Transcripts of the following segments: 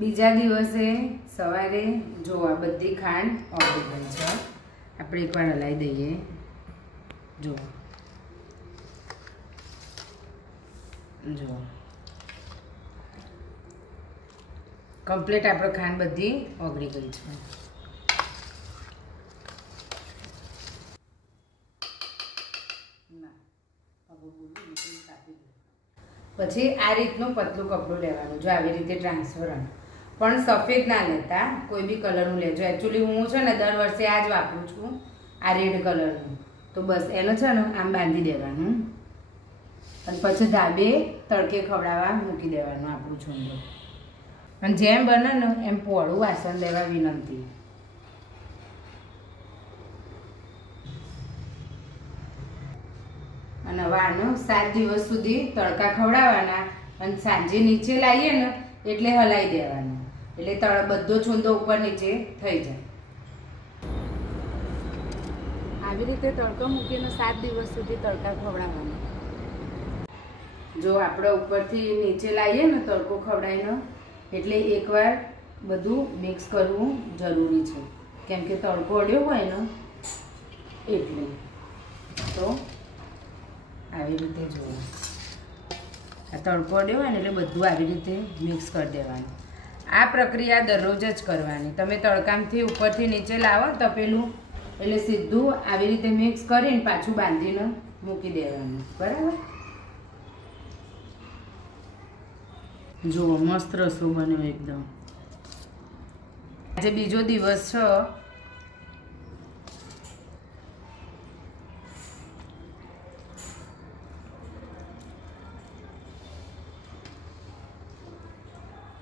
બીજા દિવસે સવારે જો આ બધી ખાંડ ઓગળી ગઈ છે. આપણે એકવાર હલાવી દઈએ. જો જો કમ્પ્લીટ આપણે ખાંડ બધી ઓગળી ગઈ છે. પછી આ રીતનું પતલું કપડું લેવાનું. જો આવી રીતે ટ્રાન્સપરન્ટ, પણ સફેદ ના લેતા, કોઈ બી કલરનું લેજો. એકચ્યુઅલી હું છે ને દર વર્ષે આ જ વાપરું છું, આ રેડ કલરનું. તો બસ એનો છે ને આમ બાંધી દેવાનું અને પછી ધાબે તડકે ખવડાવવા મૂકી દેવાનું આપણું છોંદો. અને જેમ બને ને એમ પોળું વાસણ લેવા વિનંતી. અને વાળનો 7 દિવસ સુધી તડકા ખવડાવવાના અને સાંજે નીચે લાવીએ ને એટલે હલાવી દેવાનું, એટલે બધો છૂંદો ઉપર નીચે થઈ જાય. આવી રીતે તડકો મૂકીને 7 દિવસ સુધી તડકા ખવડાવવાના. જો આપણે ઉપરથી નીચે લાવીએ ને તડકો ખવડાવીને એટલે એકવાર બધું મિક્સ કરવું જરૂરી છે, કેમ કે તડકો અડ્યો હોય ને એટલે. તો આવી રીતે જુઓ, આ તડકો અડ્યો હોય ને એટલે બધું આવી રીતે મિક્સ કરી દેવાનું. આ પ્રક્રિયા દરરોજ જ કરવાની. તમે તડકામથી ઉપરથી નીચે લાવો તપેલું એટલે સીધું આવી રીતે મિક્સ કરીને પાછું બાંધીને મૂકી દેવાનું. બરાબર? જુઓ મસ્ત રસો બન્યો એકદમ. આજે બીજો દિવસ છે.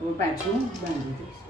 હું પાછું બાંધી દઈશ.